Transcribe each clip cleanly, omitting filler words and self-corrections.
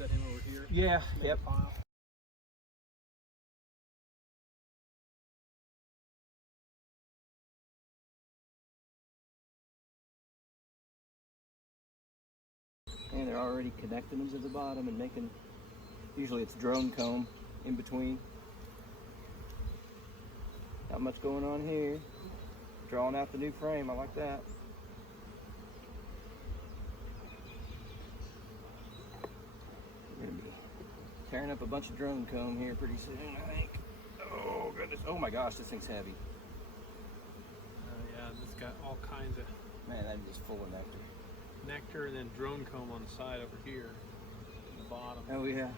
set him over here? Yeah, Make yep. a pile. And they're already connecting them to the bottom and making, usually it's drone comb in between. Not much going on here. Drawing out the new frame, I like that. We're gonna be tearing up a bunch of drone comb here pretty soon, I think. Oh goodness, oh my gosh, this thing's heavy. Yeah, it's got all kinds of Man, I'm just full of nectar. nectar and then drone comb on the side over here, at the bottom. Oh yeah.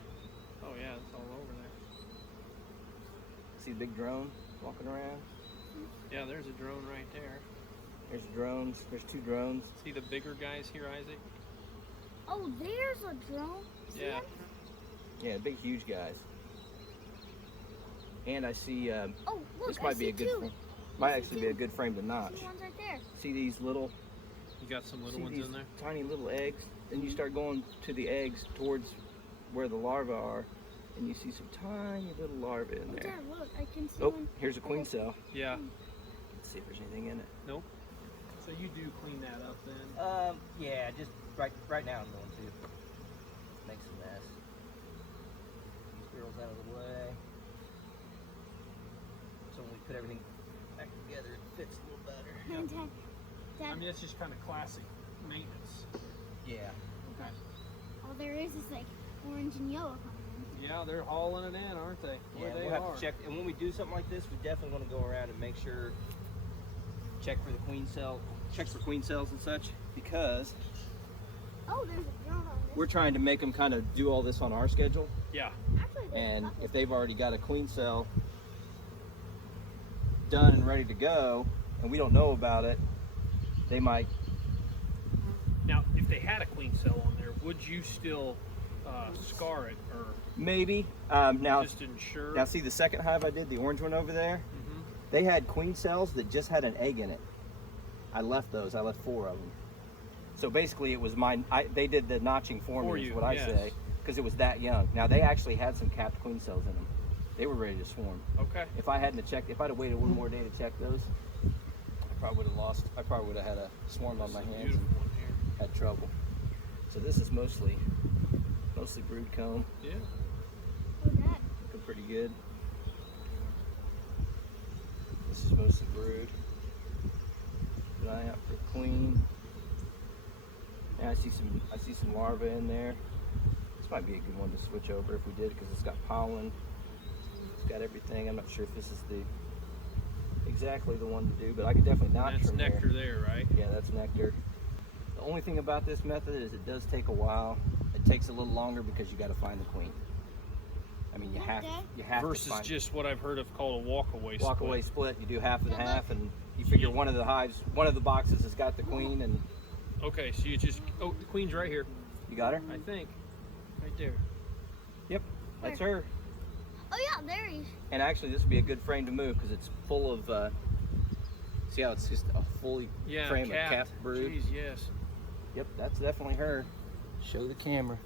Oh yeah, it's all over there. See the big drone walking around? Yeah, there's a drone right there. There's drones, there's two drones. See the bigger guys here, Isaac? Oh, there's a drone. See Yeah. him? Yeah, big huge guys. And I see, Oh, look, this might be a good frame. Might actually be a good frame to notch. See one's right there. See these little, You got some little see ones these in there? tiny little eggs? Then you start going to the eggs towards where the larvae are, and you see some tiny little larvae in Oh, there. Dad, look, I can see Oh, one. here's a queen cell. Yeah. Let's see if there's anything in it. Nope. So you do clean that up then? Yeah, just right now I'm going to. Make some mess. These girls out of the way. So when we put everything back together, it fits a little better. And Dad, I Dad, mean, that's just kind of classic maintenance. Yeah. Okay. all there is like orange and yellow coming Yeah, they're hauling it in, aren't they? Boy, Yeah, they we'll have are. to check. And when we do something like this, we definitely want to go around and make sure, check for the queen cell, check for queen cells and such, because in. Oh, there's a drone on this. we're trying to make them kind of do all this on our schedule. Yeah. Actually, there's And nothing. if they've already got a queen cell done and ready to go, and we don't know about it, they might. Now, if they had a queen cell on there, would you still scar it or Maybe. Now just ensure? see the second hive I did, the orange one over there, Mm-hmm. they had queen cells that just had an egg in it. I left those. I left 4 of them. So basically, it was mine. They did the notching for For me, is you, what I yes. say, because it was that young. Now they actually had some capped queen cells in them. They were ready to swarm. Okay. If I hadn't checked, if I'd have waited one more day to check those, I probably would have lost. I probably would have had a swarm on my This is a hands beautiful and one here. had trouble. So this is mostly brood comb. Yeah. Oh, Dad. Looking pretty good. This is mostly brood. Keep an eye out for queen. And I see some larvae in there. This might be a good one to switch over if we did, because it's got pollen. It's got everything. I'm not sure if this is exactly the one to do, but I could definitely notch That's from nectar there. there, right? Yeah, that's nectar. The only thing about this method is it does take a while. It takes a little longer because you got to find the queen. I mean, you have to Versus find just what I've heard of called a walk-away walk split. away split. You do half and half, and you figure one of the hives, one of the boxes has got the queen, and Okay, so you just, oh, the queen's right here, you got her. I think. Right there. Yep, that's her. Oh yeah, there he is. And actually, this would be a good frame to move because it's full of. See how it's just a fully Yeah, frame of capped brood. Jeez, yes. Yep, that's definitely her. Show the camera.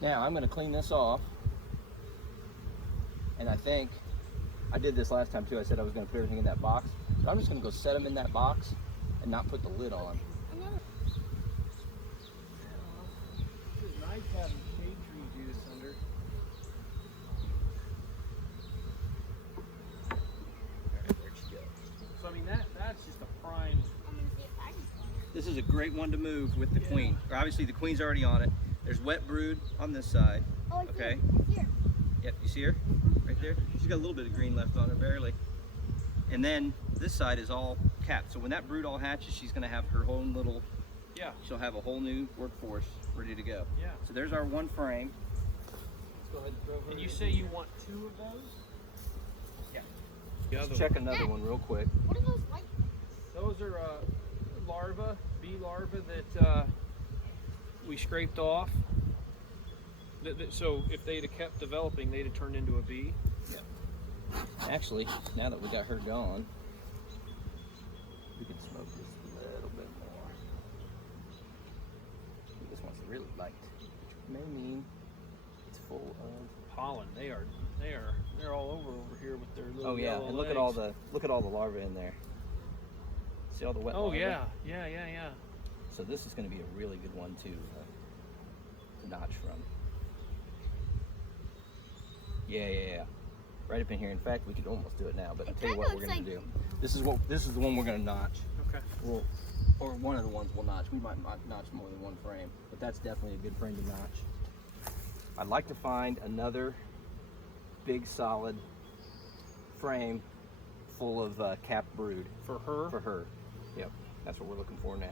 Now I'm going to clean this off, and I think I did this last time too. I said I was going to put everything in that box, but I'm just going to go set them in that box and not put the lid on. It's nice having shade tree juice under. Alright, where'd she go? So I mean that's just a prime. I'm gonna see if I can find it. This is a great one to move with the Yeah. queen. Obviously the queen's already on it. There's wet brood on this side. Oh, I see Okay. it. Here. Yep, you see her? Right there? She's got a little bit of green left on her, barely. And then this side is all capped. So when that brood all hatches, she's gonna have her own little, Yeah. she'll have a whole new workforce ready to go. Yeah. So there's our one frame. Let's go ahead and throw her And you in say here. you want 2 of those? Yeah. The Let's other check one. another one real quick. What are those light things? Those are larvae, bee larvae that we scraped off. So if they'd have kept developing, they'd have turned into a bee. Actually, now that we got her gone, we can smoke this a little bit more. This one's really light, which may mean it's full of Pollen. They're all over here with their little. Oh yeah, yellow and look at all the larvae in there. See all the wet larvae? Yeah. So this is going to be a really good one to notch from. Yeah. Right up in here. In fact, we could almost do it now, but I'll tell you what we're going to do. This is the one we're going to notch. Okay. Or one of the ones we'll notch. We might notch more than one frame, but that's definitely a good frame to notch. I'd like to find another big solid frame full of capped brood. For her? For her. Yep. That's what we're looking for now.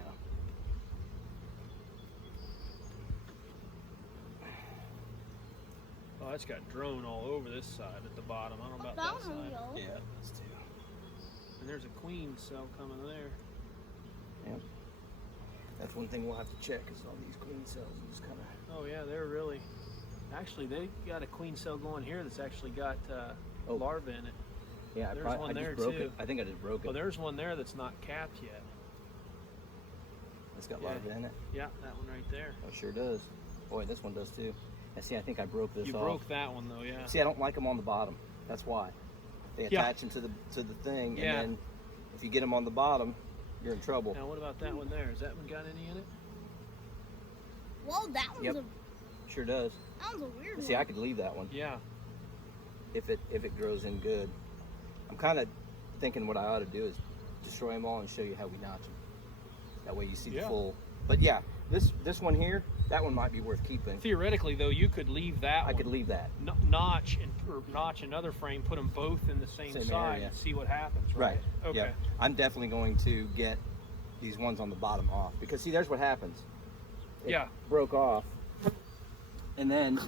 Oh, it's got drone all over this side at the bottom. I don't know about that side. Yeah, that's too. And there's a queen cell coming there. Yep. That's one thing we'll have to check is on these queen cells. Just kind of. Oh yeah, they're really. Actually, they got a queen cell going here that's actually got larvae in it. Yeah, there's one I there just broke too. it. I think I just broke it. Oh, there's one there that's not capped yet. It's got larvae in it. Yeah, that one right there. Oh, sure does. Boy, this one does too. And see, I think I broke this off. You broke that one though, yeah. See, I don't like them on the bottom. That's why. They attach into the thing, and then if you get them on the bottom, you're in trouble. Now, what about that one there? Has that one got any in it? Whoa, that one's Sure does. That one's a weird one. See, I could leave that one. Yeah. If it grows in good. I'm kind of thinking what I ought to do is destroy them all and show you how we notch them. That way you see the full. But yeah, this one here, that one might be worth keeping. Theoretically, though, you could leave that one. I could leave that. Notch another frame, put them both in the same side, area. and see what happens, right? Okay. Yeah. I'm definitely going to get these ones on the bottom off, because see, there's what happens. It broke off, and then.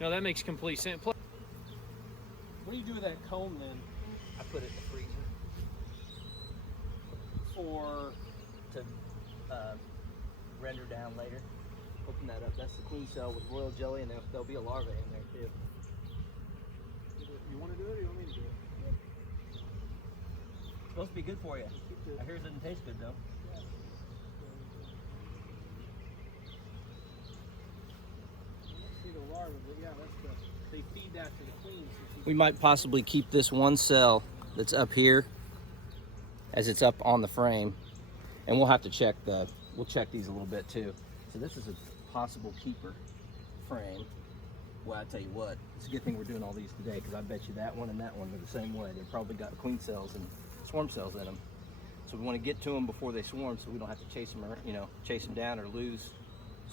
No, that makes complete sense. What do you do with that comb then? I put it in the freezer to render down later. Open that up. That's the queen cell with royal jelly, and there'll be a larva in there too. You want to do it, or you want me to do it? It's supposed to be good for you. I hear it doesn't taste good though. See the larva, but yeah, they feed that to the queens. We might possibly keep this one cell that's up here as it's up on the frame, and we'll have to check we'll check these a little bit too. So this is a possible keeper frame. Well, I tell you what, it's a good thing we're doing all these today, because I bet you that one and that one are the same way. They've probably got queen cells and swarm cells in them. So we want to get to them before they swarm, so we don't have to chase them, chase them down or lose.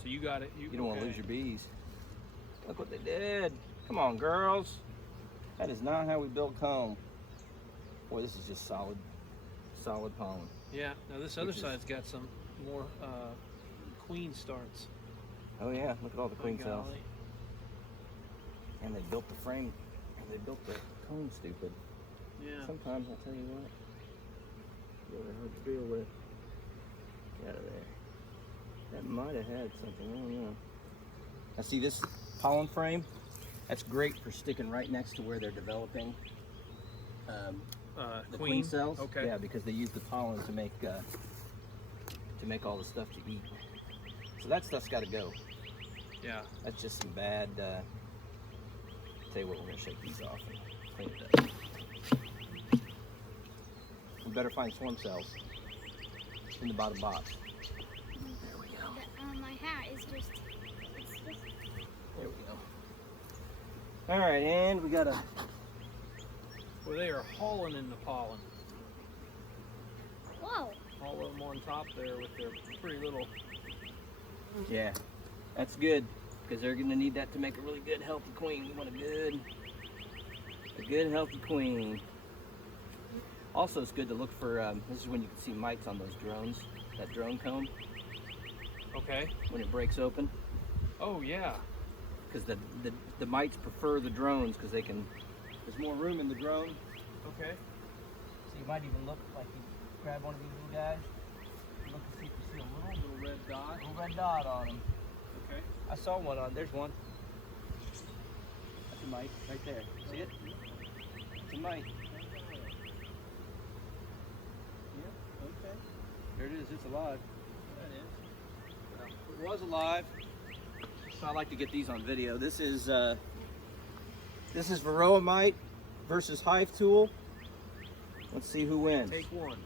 So you got it. You don't want to lose your bees. Look what they did. Come on, girls. That is not how we build comb. Boy, this is just solid pollen. Yeah. Now this other side's got some more queen starts. Oh yeah, look at all the queen cells. Golly. And they built the frame, and they built the comb stupid. Yeah. Sometimes I'll tell you what, really hard to deal with. Get out of there. That might have had something, I don't know. Now see this pollen frame? That's great for sticking right next to where they're developing the queen cells. Okay. Yeah, because they use the pollen to make all the stuff to eat. So that stuff's got to go. Yeah. That's just some bad. Tell you what, we're gonna shake these off and clean it up. We better find swarm cells in the bottom box. There we go. My hat is just. There we go. All right, and we got a. Well, they are hauling in the pollen. Whoa. All of them on top there with their pretty little. Yeah, that's good, because they're gonna need that to make a really good, healthy queen. We want a good, healthy queen. Also, it's good to look for. This is when you can see mites on those drones. That drone comb. Okay. When it breaks open. Oh yeah. Because the mites prefer the drones because they can. There's more room in the drone, Okay. So you might even look like you grab one of these little guys. Look and see if you see a Little red dot. little red dot on them. Okay. I saw one on. There's one. That's a mite right there. See it? It's a mite. Yeah. Okay. There it is. It's alive. That is. It was alive. So I like to get these on video. This is Varroa mite versus Hive tool. Let's see who wins. Take one.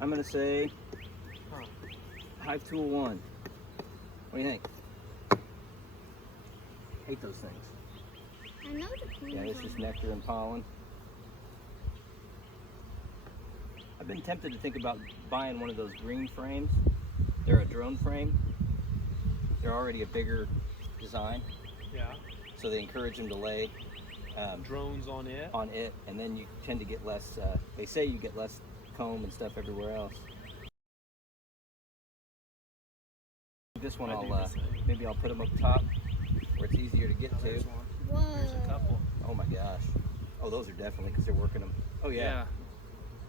I'm gonna say Hive tool won. What do you think? Hate those things. I know the queen. Yeah, it's just nectar and pollen. I've been tempted to think about buying one of those green frames. They're a drone frame. They're already a bigger design, Yeah. so they encourage them to lay Drones on it. and then you tend to get less, they say you get less comb and stuff everywhere else. This one I do I'll, the same. maybe I'll put them up top where it's easier to get Oh, to. there's one. Whoa. There's a couple. Oh my gosh. Oh, those are definitely, because they're working them. Oh yeah. Yeah.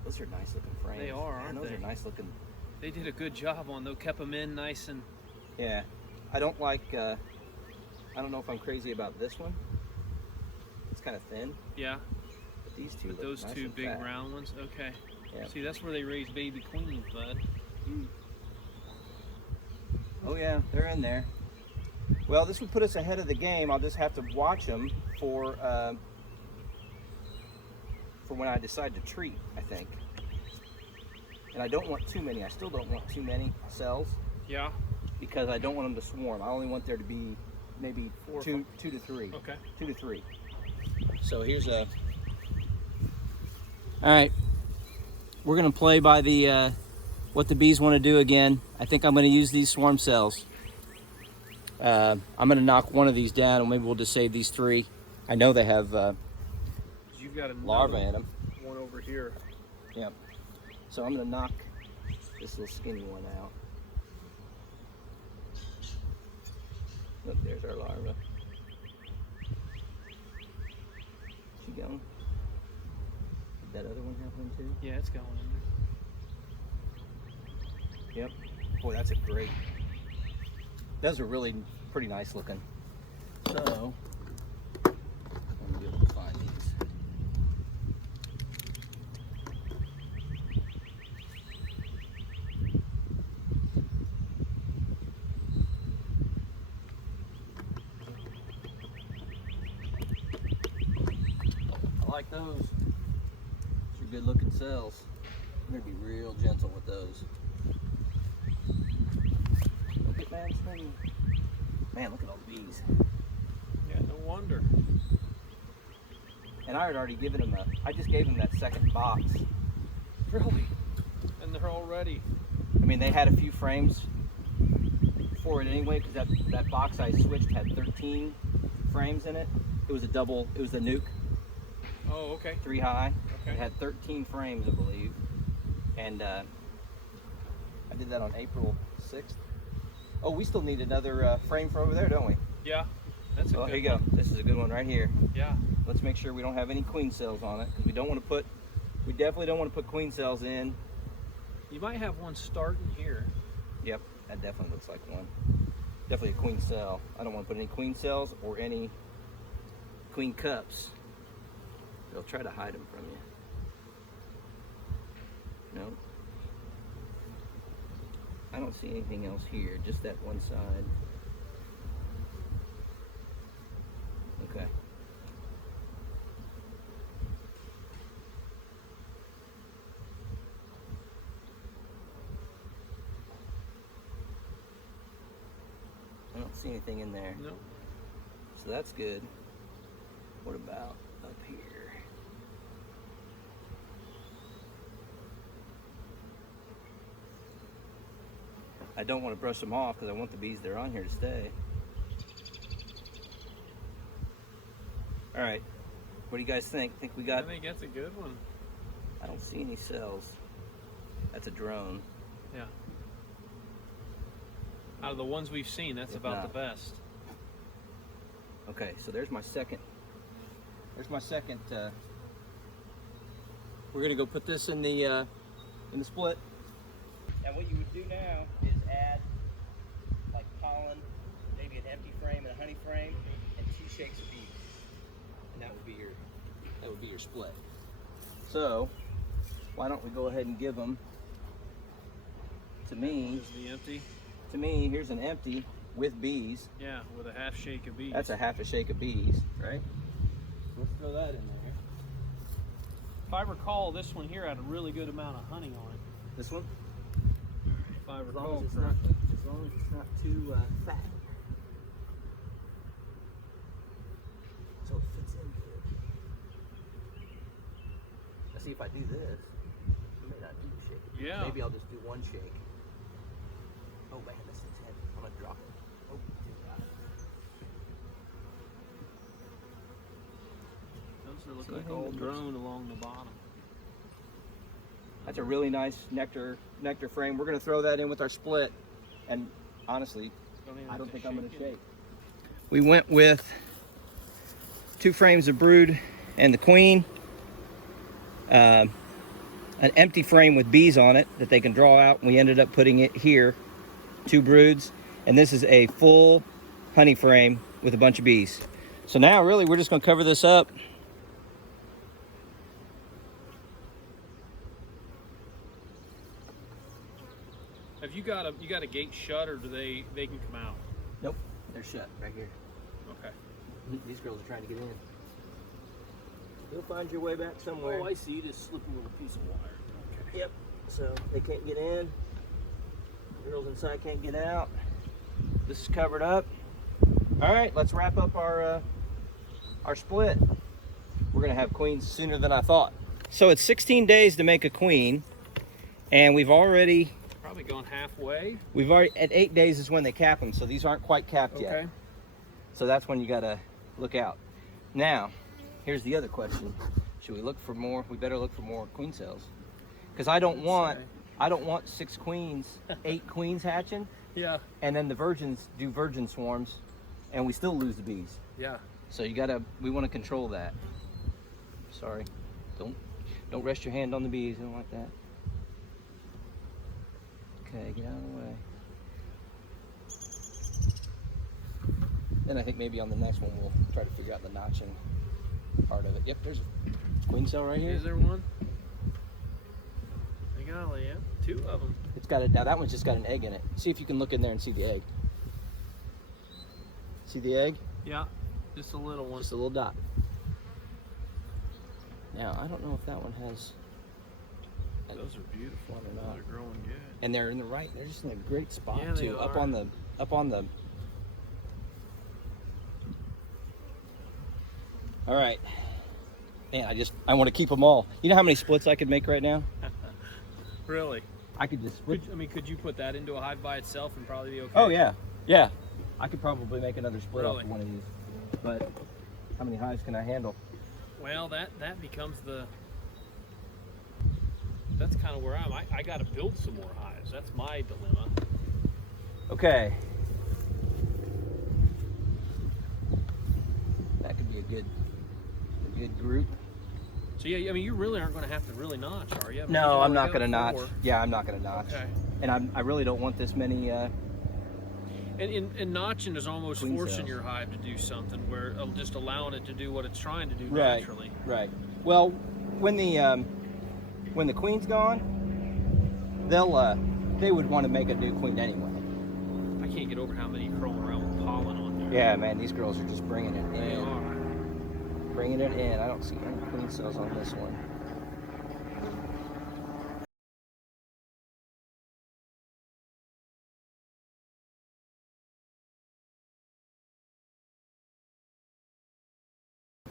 Those are nice looking frames. They are, Man, aren't those they? are nice looking. They did a good job on those. Kept them in nice and. Yeah. I don't like, I don't know if I'm crazy about this one. It's kind of thin, Yeah. but these two But look those nice two and big fat. round ones. Okay. Yeah. See, that's where they raise baby queens, bud. Oh yeah, they're in there. Well, this would put us ahead of the game. I'll just have to watch them for when I decide to treat, I think. And I don't want too many. I still don't want too many cells Yeah. because I don't want them to swarm. I only want there to be maybe Four or two to three. Okay. 2 to 3. So here's a. All right, we're gonna play by the what the bees want to do again. I think I'm gonna use these swarm cells. I'm gonna knock one of these down, and maybe we'll just save these 3. I know they have You've got another larvae in them. one over here. Yep. So I'm gonna knock this little skinny one out. Look, there's our larva. She going? Did that other one have one too? Yeah, it's going in there. Yep. Boy, that's a great. Those are really pretty nice looking. So, I'm gonna be able to find these. I like those. Those are good looking cells. I'm gonna be real gentle with those. Look at man's thing. Man, look at all the bees. Yeah, no wonder. And I had already given them I just gave them that second box. Really? And they're all ready. I mean, they had a few frames for it anyway, because that box I switched had 13 frames in it. It was a double, it was the nuke, Oh, okay. 3 high. Okay. It had 13 frames, I believe. And I did that on April 6th. Oh, we still need another frame for over there, don't we? Yeah. That's a Well, good here you go. one. This is a good one right here. Yeah. Let's make sure we don't have any queen cells on it, because we definitely don't want to put queen cells in. You might have one starting here. Yep, that definitely looks like one. Definitely a queen cell. I don't want to put any queen cells or any queen cups. They'll try to hide them from you. No. I don't see anything else here, just that one side. Okay. I don't see anything in there. No. So that's good. What about up here? I don't want to brush them off because I want the bees that are on here to stay. All right. What do you guys think? Think we I got? think that's a good one. I don't see any cells. That's a drone. Out of the ones we've seen, that's If about not. the best. Okay, so there's my second. There's my second. We're gonna go put this in the split. And what you would do now is add like pollen, maybe an empty frame and a honey frame, and 2 shakes of bees, and that would be your split. So why don't we go ahead and give them? To me, Is the empty? To me, here's an empty with bees. Yeah, with a half shake of bees. That's a half a shake of bees, right? Let's throw that in there. If I recall, this one here had a really good amount of honey on it. This one? If I As recall long as it's correctly. not too fat. So it fits in good. Now see, if I do this, I may not need to shake it. Yeah. Maybe I'll just do 1 shake. Oh man, this thing's heavy. I'm gonna drop it. Oh, got it. Those look See like anything all that looks- drone along the bottom. That's a really nice nectar frame. We're gonna throw that in with our split. And honestly, I don't think I'm gonna shake. We went with 2 frames of brood and the queen. An empty frame with bees on it that they can draw out. And we ended up putting it here, 2 broods. And this is a full honey frame with a bunch of bees. So now really we're just gonna cover this up. Have you got a gate shut, or do they can come out? Nope, they're shut right here. Okay. These girls are trying to get in. You'll find your way back somewhere. Oh, I see. You just slip a little piece of wire. Okay. Yep. So they can't get in. The girls inside can't get out. This is covered up. All right, let's wrap up our split. We're gonna have queens sooner than I thought. So it's 16 days to make a queen, and we've already Gone halfway. at 8 days is when they cap them, so these aren't quite capped yet. Okay. So that's when you gotta look out. Now, here's the other question: should we look for more? We better look for more queen cells, because I don't want 6 queens, 8 queens hatching, Yeah. and then the virgins do virgin swarms, and we still lose the bees. Yeah. So we want to control that. Sorry, don't rest your hand on the bees. I don't like that. Okay, get out of the way. Then I think maybe on the next one we'll try to figure out the notching part of it. Yep, there's a queen cell right here. Is there one? By golly, yeah. 2 of them. It's got it now. That one's just got an egg in it. See if you can look in there and see the egg. See the egg? Yeah. Just a little one. Just a little dot. Now I don't know if that one has. Those are beautiful. I don't know. They're growing good. And they're in the right. They're just in a great spot Yeah, they too. Up are. on the. All right. Man, I want to keep them all. You know how many splits I could make right now? Really? I could just split. Could you put that into a hive by itself and probably be okay? Oh yeah, yeah. I could probably make another split off Really? of one of these. But how many hives can I handle? Well, that becomes that's kind of where I got to build some more hives. That's my dilemma. Okay. That could be a good group. So yeah, I mean, you really aren't going to have to really notch, are you? I mean, No, you I'm only not got going to notch. 4. Yeah, I'm not going to notch. Okay. And I really don't want this many. And notching is almost Queen forcing cells. your hive to do something where just allowing it to do what it's trying to do Right. naturally. Right. Well, when the queen's gone, they would want to make a new queen anyway. I can't get over how many crawling around with pollen on there. Yeah, man, these girls are just bringing it They in. are. Bringing it in. I don't see any queen cells on this one.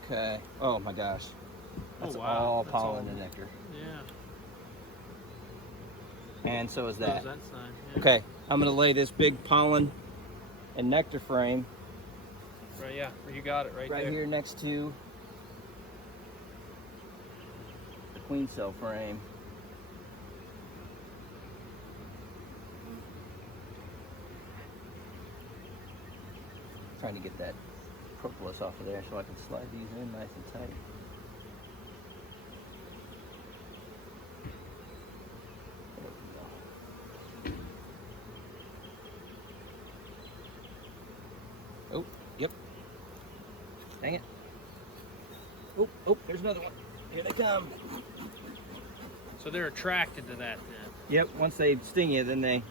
Okay. Oh my gosh. That's wow. all That's pollen all- and nectar. Yeah. And so is What that. was that sign? Yeah. Okay, I'm gonna lay this big pollen and nectar frame Right, yeah, you got it right there. here next to the queen cell frame. Trying to get that propolis off of there so I can slide these in nice and tight. There we go. Oh, yep. Dang it. Oh, oh, there's another one. Here they come. So they're attracted to that then. Yep, once they sting you, then they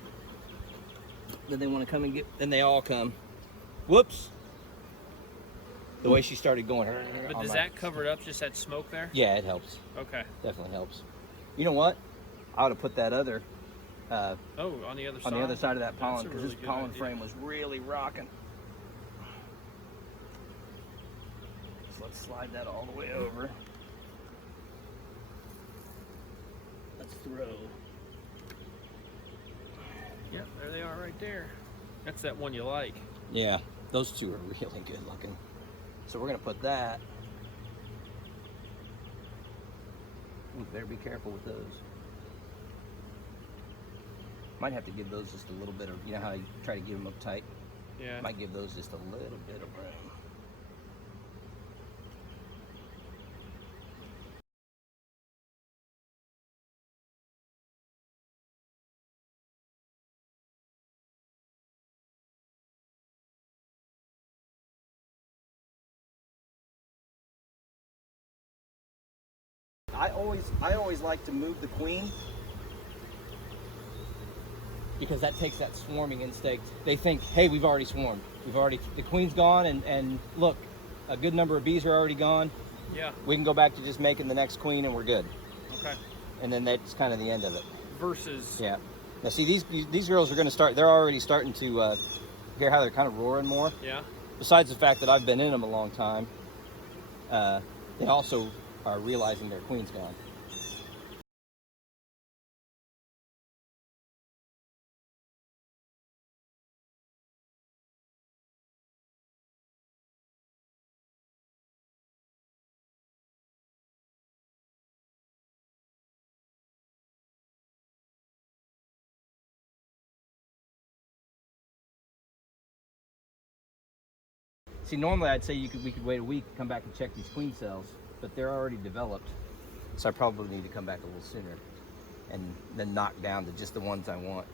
want to come and then they all come. Whoops. The way she started going. But does that cover it up, just that smoke there? Yeah, it helps. Okay. Definitely helps. You know what? I ought to put that other oh, on the other side? on the other side of that pollen, because really this pollen idea. frame was really rocking. So let's slide that all the way over. Let's throw. Yep, there they are right there. That's that one you like. Yeah, those two are really good looking. So we're gonna put that. Ooh, better be careful with those. Might have to give those just a little bit of, you know how you try to give them up tight? Yeah. Might give those just a little bit of room. I always like to move the queen because that takes that swarming instinct. They think, hey, we've already swarmed. The queen's gone, and look, a good number of bees are already gone. Yeah. We can go back to just making the next queen and we're good. Okay. And then that's kind of the end of it. Versus. Yeah. Now see, these girls are going to start, they're already starting to hear how they're kind of roaring more. Yeah. Besides the fact that I've been in them a long time, they also are realizing their queen's gone. See, normally I'd say we could wait a week, come back and check these queen cells, but they're already developed, so I probably need to come back a little sooner and then knock down to just the ones I want.